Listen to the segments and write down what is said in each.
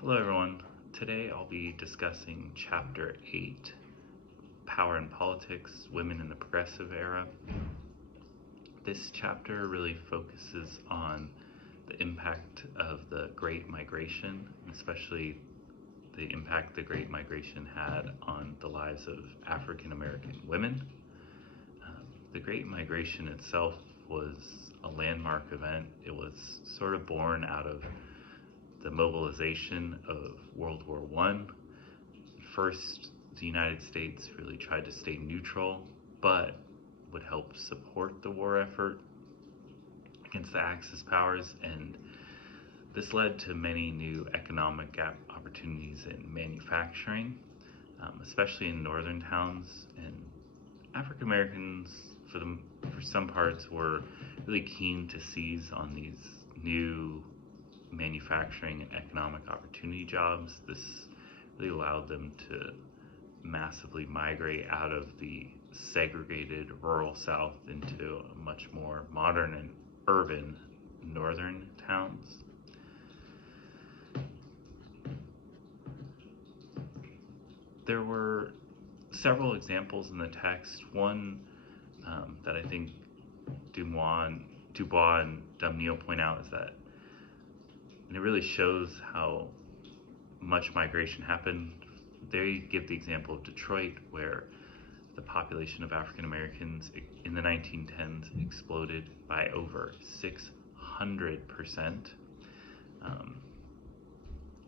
Hello everyone. Today I'll be discussing Chapter 8, Power and Politics, Women in the Progressive Era. This chapter really focuses on the impact of the Great Migration, especially the impact the Great Migration had on the lives of African American women. The Great Migration itself was a landmark event. It was sort of born out of the mobilization of World War I. First, the United States really tried to stay neutral, but would help support the war effort against the Axis powers, and this led to many new economic opportunities in manufacturing, especially in northern towns. And African Americans, for some parts, were really keen to seize on these new manufacturing and economic opportunity jobs. This really allowed them to massively migrate out of the segregated rural South into a much more modern and urban northern towns. There were several examples in the text. One that I think Dubois and Dumniel point out is that, and it really shows how much migration happened. They give the example of Detroit, where the population of African Americans in the 1910s exploded by over 600%.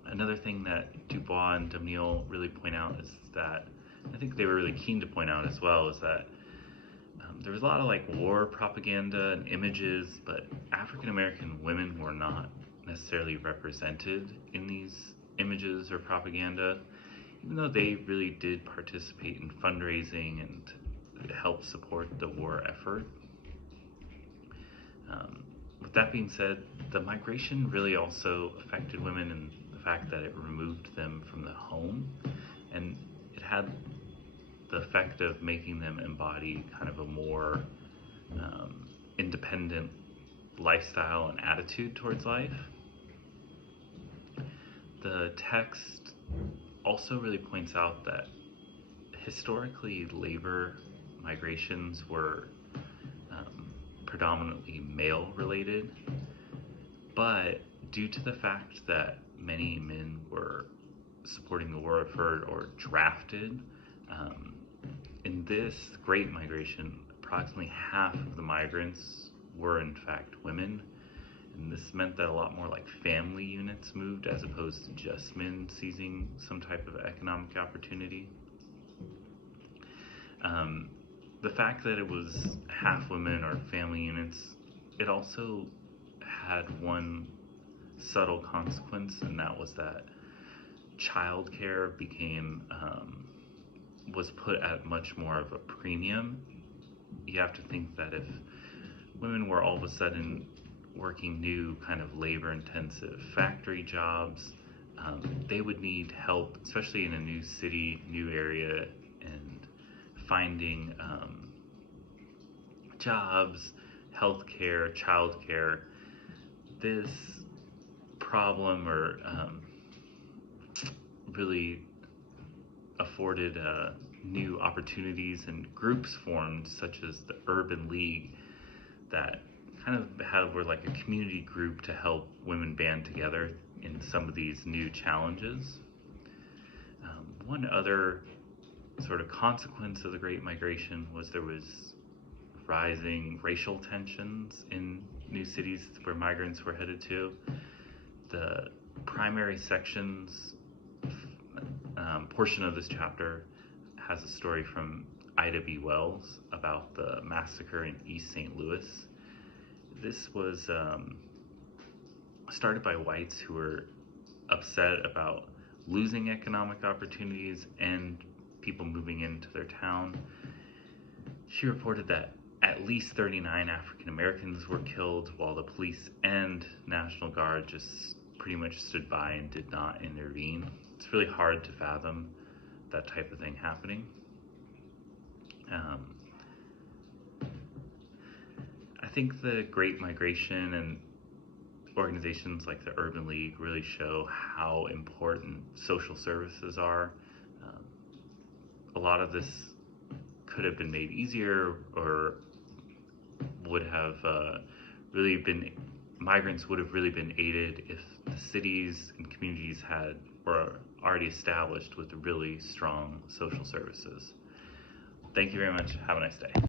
Another thing that Dubois and Dumniel really point out is that, I think they were really keen to point out as well, is that there was a lot of war propaganda and images, but African American women were not necessarily represented in these images or propaganda, even though they really did participate in fundraising and help support the war effort. With that being said, the migration really also affected women in the fact that it removed them from the home, and it had the effect of making them embody kind of a more independent lifestyle and attitude towards life. The text also really points out that historically labor migrations were predominantly male related, but due to the fact that many men were supporting the war effort or drafted, in this Great Migration, approximately half of the migrants were in fact women, and this meant that a lot more family units moved as opposed to just men seizing some type of economic opportunity. The fact that it was half women or family units, it also had one subtle consequence, and that was that childcare was put at much more of a premium. You have to think that if women were all of a sudden working new kind of labor-intensive factory jobs, they would need help, especially in a new city, new area, and finding jobs, healthcare, childcare. This problem really afforded new opportunities, and groups formed such as the Urban League that kind of were like a community group to help women band together in some of these new challenges. One other sort of consequence of the Great Migration was there was rising racial tensions in new cities where migrants were headed to. The primary sections portion of this chapter has a story from Ida B. Wells about the massacre in East St. Louis. This was started by whites who were upset about losing economic opportunities and people moving into their town. She reported that at least 39 African Americans were killed, while the police and National Guard just pretty much stood by and did not intervene. It's really hard to fathom that type of thing happening. I think the Great Migration and organizations like the Urban League really show how important social services are. Um, a lot of this could have been made easier, or would have really been, migrants would have really been aided if the cities and communities were already established with really strong social services. Thank you very much. Have a nice day.